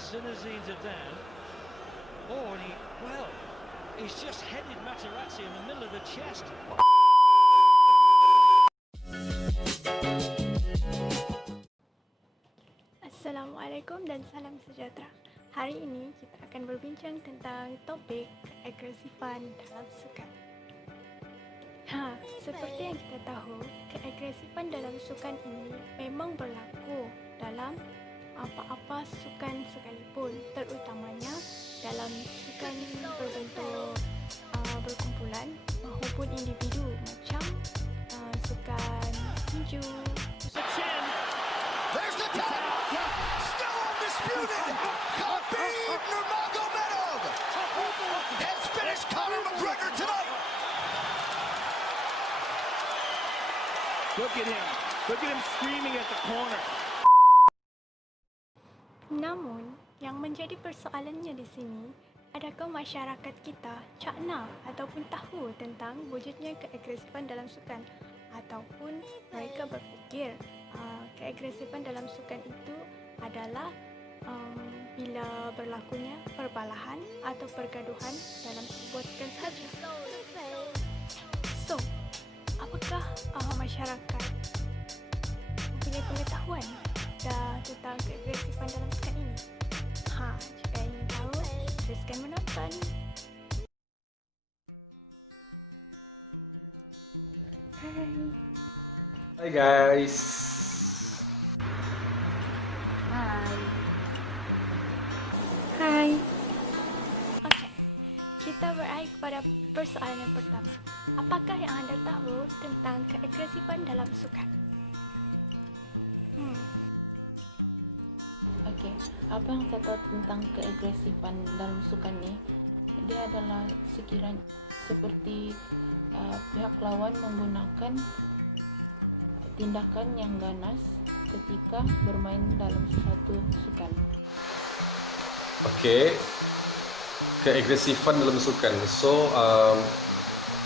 Zinedine Zidane. Oh, and he's just headed Materazzi in the middle of the chest. Assalamualaikum dan salam sejahtera. Hari ini kita akan berbincang tentang topik keagresifan dalam sukan. Seperti yang kita tahu, keagresifan dalam sukan ini memang berlaku dalam apa-apa sukan sekalipun, terutamanya dalam sukan berbentuk berkumpulan maupun individu macam sukan tinju. There's the title! Still undisputed! Khabib Nurmagomedov has finished Conor McGregor tonight! Look at him. Look at him screaming at the corner. Namun, yang menjadi persoalannya di sini, adakah masyarakat kita cakna ataupun tahu tentang wujudnya keagresifan dalam sukan, ataupun mereka berfikir keagresifan dalam sukan itu adalah bila berlakunya perbalahan atau pergaduhan dalam sebuah sukan sahaja. So, apakah masyarakat mempunyai pengetahuan tentang keagresifan dalam sukan ini? Jika ingin tahu, teruskan menonton. Hai guys. Hai. Okey, kita beralih kepada persoalan yang pertama. Apakah yang anda tahu tentang keagresifan dalam sukan? Okey, apa yang saya tahu tentang keagresifan dalam sukan ni, dia adalah sekiranya seperti pihak lawan menggunakan tindakan yang ganas ketika bermain dalam suatu sukan. Okey. Keagresifan dalam sukan. So,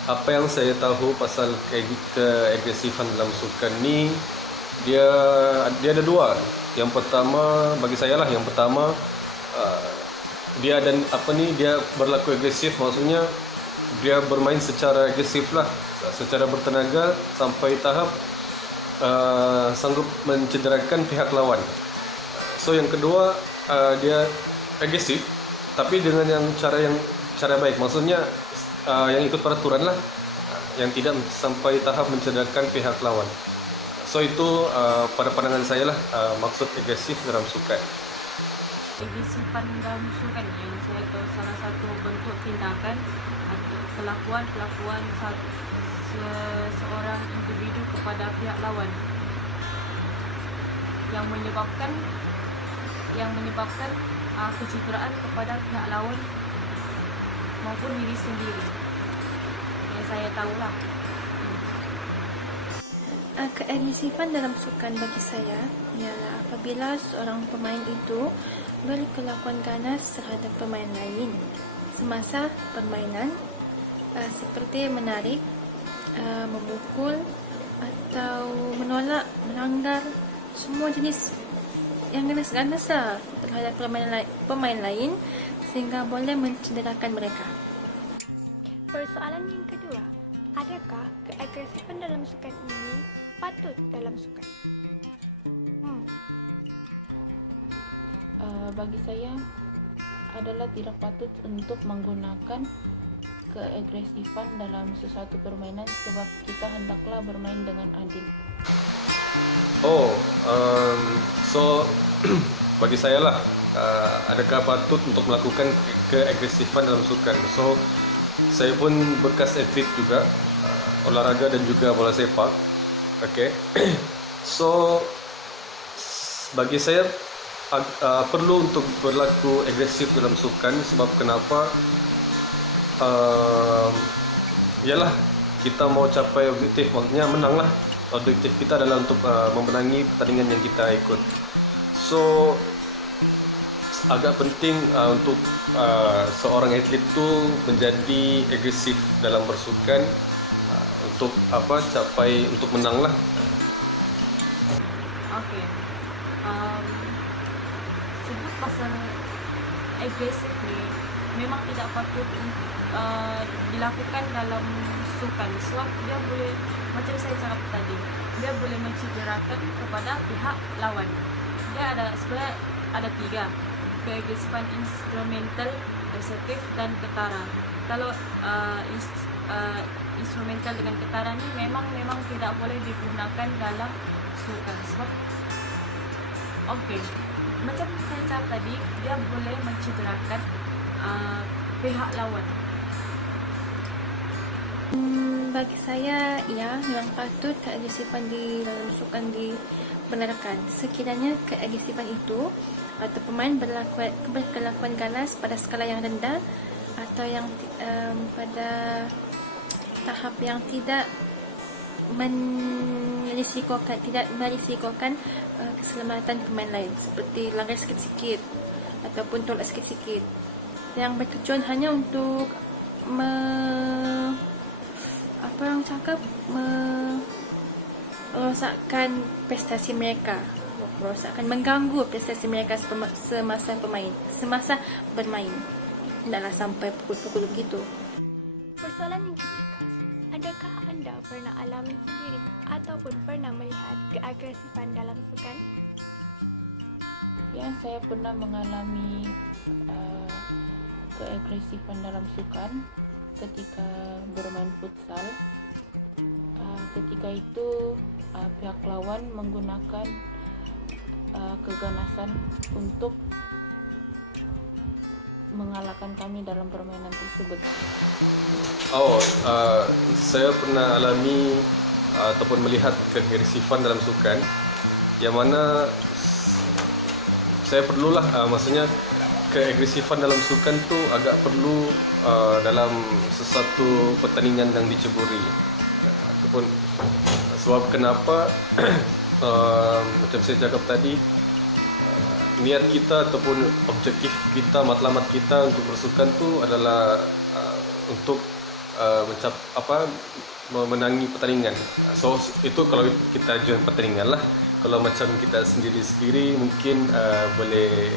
apa yang saya tahu pasal keagresifan dalam sukan ni, dia ada dua. Yang pertama bagi saya lah, yang pertama dia berlaku agresif, maksudnya dia bermain secara agresif lah, secara bertenaga sampai tahap sanggup mencederakan pihak lawan. So yang kedua, dia agresif tapi dengan cara baik, maksudnya yang ikut peraturan lah, yang tidak sampai tahap mencederakan pihak lawan. So itu pada pandangan saya lah maksud agresif dalam sukan. Keagresifan dalam sukan yang saya tahu salah satu bentuk tindakan atau kelakuan seorang individu kepada pihak lawan yang menyebabkan kecederaan kepada pihak lawan maupun diri sendiri. Yang saya tahulah. Keagresifan dalam sukan bagi saya ialah apabila seorang pemain itu berkelakuan ganas terhadap pemain lain semasa permainan, seperti menarik, memukul atau menolak, melanggar semua jenis yang ganas-ganas terhadap pemain lain sehingga boleh mencederakan mereka. Persoalan yang kedua, adakah keagresifan dalam sukan ini patut dalam sukan? Bagi saya adalah tidak patut untuk menggunakan keagresifan dalam sesuatu permainan, sebab kita hendaklah bermain dengan adil. So bagi saya lah, adakah patut untuk melakukan keagresifan dalam sukan? So saya pun bekas atlet juga, olahraga dan juga bola sepak. Okay. So bagi saya perlu untuk berlaku agresif dalam sukan, sebab kenapa? Ialah kita mau capai objektif, maksudnya menang lah. Objektif kita adalah untuk memenangi pertandingan yang kita ikut. So agak penting untuk seorang atlet tu menjadi agresif dalam bersukan untuk capai untuk menang lah. Okey. Sebut pasal agresif ni memang tidak patut dilakukan dalam sukan, sebab dia boleh, macam saya cakap tadi, dia boleh mencederakan kepada pihak lawan. Dia sebenarnya ada 3, keagresifan instrumental, asertif dan ketara. Kalau instrumental dengan ketara ni memang tidak boleh digunakan dalam sukan, sebab macam saya cakap tadi, dia boleh mencederakan pihak lawan. Bagi saya, ya, memang patut keagresifan di dalam sukan dibenarkan. Sekiranya keagresifan itu atau pemain berkelakuan ganas pada skala yang rendah atau yang pada tahap yang tidak merisikokan keselamatan pemain lain, seperti langgar sikit-sikit ataupun tolak sikit-sikit, yang bertujuan hanya untuk merosakkan prestasi mereka, mengganggu prestasi mereka semasa bermain. Tidaklah sampai pukul-pukul begitu. Persoalan yang ketiga, adakah anda pernah alami sendiri ataupun pernah melihat keagresifan dalam sukan? Ya, saya pernah mengalami keagresifan dalam sukan ketika bermain futsal. Ketika itu pihak lawan menggunakan keganasan untuk mengalahkan kami dalam permainan tersebut. Saya pernah alami ataupun melihat keagresifan dalam sukan, yang mana saya perlulah, maksudnya keagresifan dalam sukan tu agak perlu dalam sesuatu pertandingan yang diceburi, ataupun sebab kenapa macam saya cakap tadi, niat kita ataupun objektif kita, matlamat kita untuk bersukan tu adalah untuk memenangi pertandingan. So itu kalau kita join pertandingan lah. Kalau macam kita sendiri-sendiri mungkin boleh,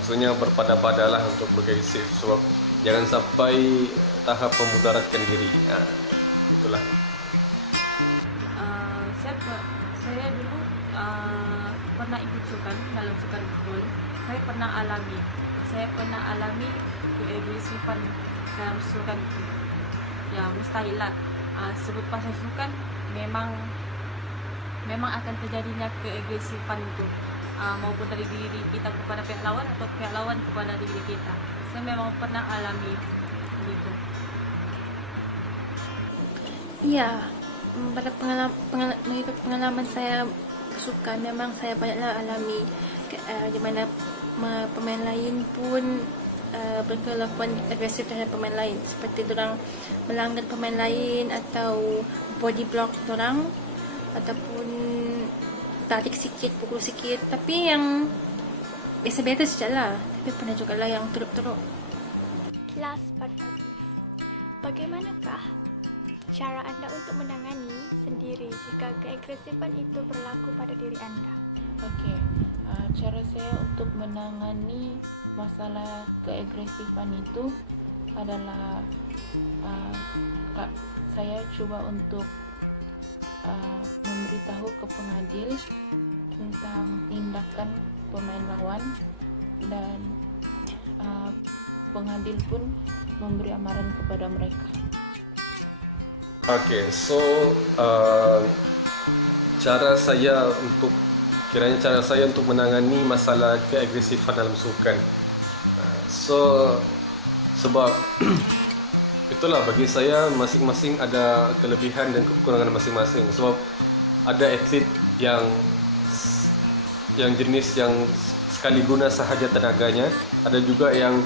maksudnya berpada-padalah untuk beragresif, sebab jangan sampai tahap memudaratkan diri. Itulah. Saya dulu pernah ikut sukan, dalam sukan gol. Saya pernah alami keagresifan dalam sukan itu. Ya, mustahil lah. Sebut pasal sukan, memang akan terjadinya keagresifan itu, maupun dari diri kita kepada pihak lawan atau pihak lawan kepada diri kita. Saya memang pernah alami begitu. Ya, pada pengalaman saya bersukan, memang saya banyaklah alami di mana pemain lain pun berkelakuan agresif terhadap pemain lain, seperti dorang melanggar pemain lain atau body block dorang, ataupun tarik sikit, pukul sikit. Tapi yang biasa-biasa sajalah. Tapi pernah juga lah yang teruk-teruk. Last but not least, bagaimanakah cara anda untuk menangani sendiri jika keagresifan itu berlaku pada diri anda? Cara saya untuk menangani masalah keagresifan itu adalah saya cuba untuk memberitahu ke pengadil tentang tindakan pemain lawan, dan pengadil pun memberi amaran kepada mereka. Cara saya untuk menangani masalah keagresifan dalam sukan. Sebab itulah, bagi saya masing-masing ada kelebihan dan kekurangan masing-masing. Sebab ada atlet yang jenis yang sekali guna sahaja tenaganya, ada juga yang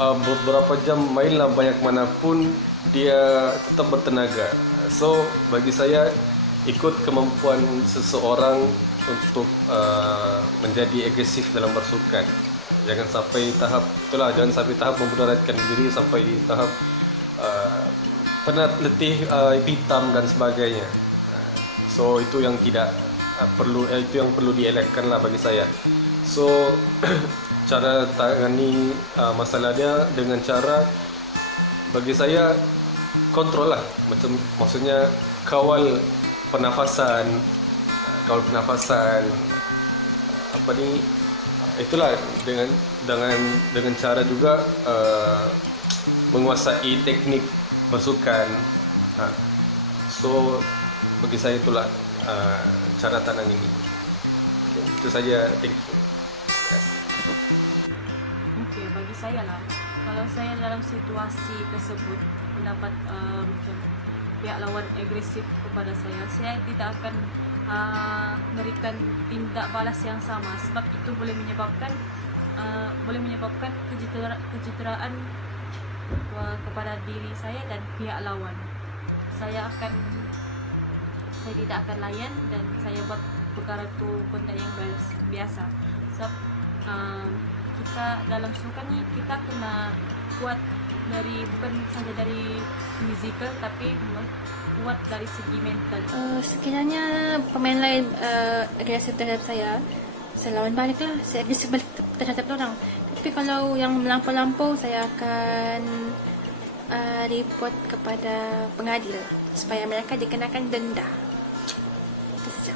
beberapa jam mainlah banyak manapun dia tetap bertenaga. So bagi saya, ikut kemampuan seseorang untuk menjadi agresif dalam bersukan. Jangan sampai tahap memudaratkan diri, sampai tahap penat, letih, pitam dan sebagainya. So itu yang tidak perlu, itu yang perlu dielakkan lah bagi saya. So cara tangani masalah dia dengan cara, bagi saya, kontrol lah. Maksudnya kawal pernafasan, apa ni, itulah dengan cara juga menguasai teknik bersukan. So bagi saya itulah cara tangani ini. Okay, itu saja. Thank you. Okey, bagi saya lah, kalau saya dalam situasi tersebut mendapat macam pihak lawan agresif kepada saya tidak akan memberikan tindak balas yang sama, sebab itu boleh menyebabkan kecederaan kepada diri saya dan pihak lawan. Saya tidak akan layan dan saya buat perkara itu benda yang biasa. Sebab kita dalam sukan ni kita kena kuat bukan saja dari fizikal tapi kuat dari segi mental. Sekiranya pemain lain agresif terhadap saya lawan balik lah, saya agresif balik terhadap orang. Tapi kalau yang melampau-lampau, saya akan report kepada pengadil supaya mereka dikenakan denda. Itu saja.